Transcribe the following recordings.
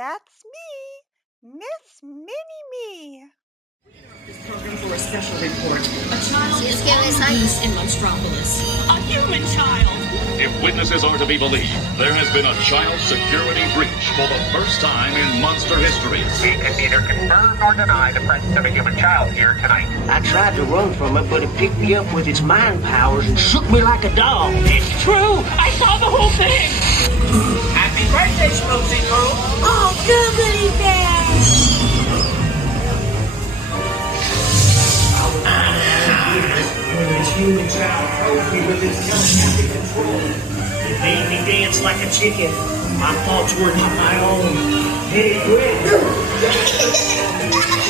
That's me, Miss Mini-Me. This program for a special report. A child is on loose in Monstropolis. A human child! If witnesses are to be believed, there has been a child security breach for the first time in monster history. We can neither confirm nor deny the presence of a human child here tonight. I tried to run from it, but it picked me up with its mind powers and shook me like a dog. It's true! I saw the whole thing! Happy birthday, Smoothie Girl! Oh, googly bear! When this human child broke me with its telepathic control, it made me dance like a chicken. My thoughts were not my own. Hey, quick!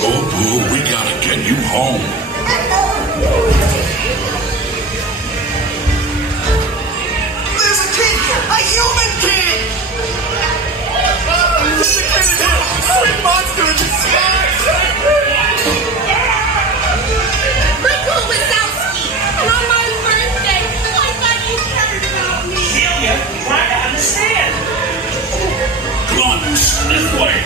Oh, boo, we gotta get you home. There's a kid here! A human kid! Sweet monster in disguise! Michael Wazowski! On my birthday! I thought you cared about me! Celia, try to understand. Come on, this way.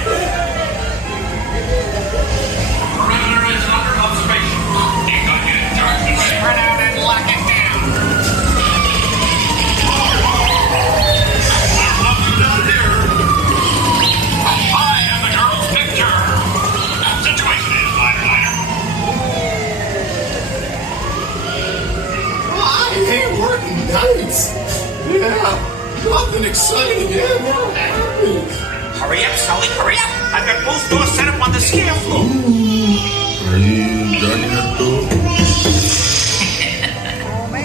Perimeter is under observation. Spread out and lock it down. There's nothing down here. I have the girl's picture. Situation is Liner. I hate working nights. Yeah, nothing exciting ever happens. Hurry up, Sully, hurry up! I've got both doors set up on the scare floor. Are you done yet, boo?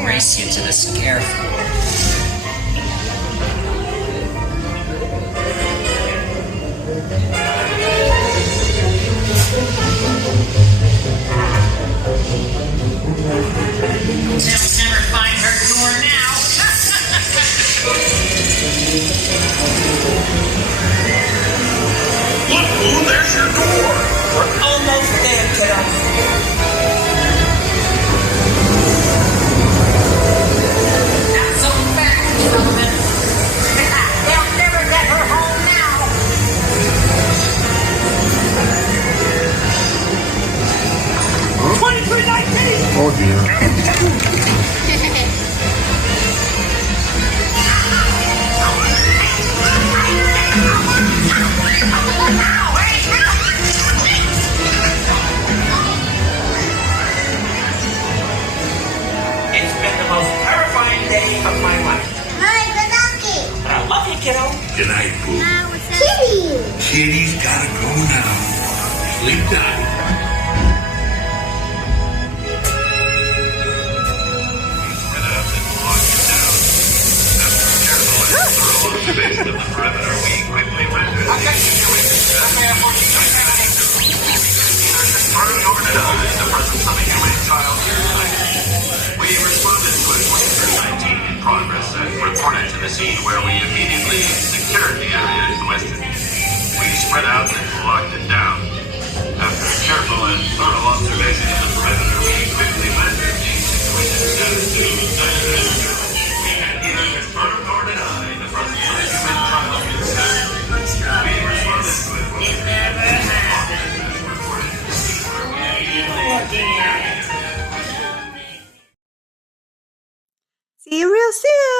Race you to the scare floor. They'll never find her door now. Look, boo, there's your door. We're almost there, kiddo. Not so fast, Sullivan. They'll never get her home now. 2319! Oh, dear. It's been the most terrifying day of my life. Hi, Badaki! But I love you, kiddo. Good night, boo. What's up? Kitty! Kitty's gotta go now. Sleep tight. Spread out and lock it down. After a careful and thorough observation of the perimeter, we quickly went to confirmed or denied the presence of a human child here tonight. We responded to a 2319 in progress and reported to the scene where we immediately secured the area in question. We spread out and locked it down. After a careful and thorough observation of the perimeter, we quickly measured the situation status to 902. We can neither confirm nor deny the presence of a human child inside. We responded to it with See you real soon.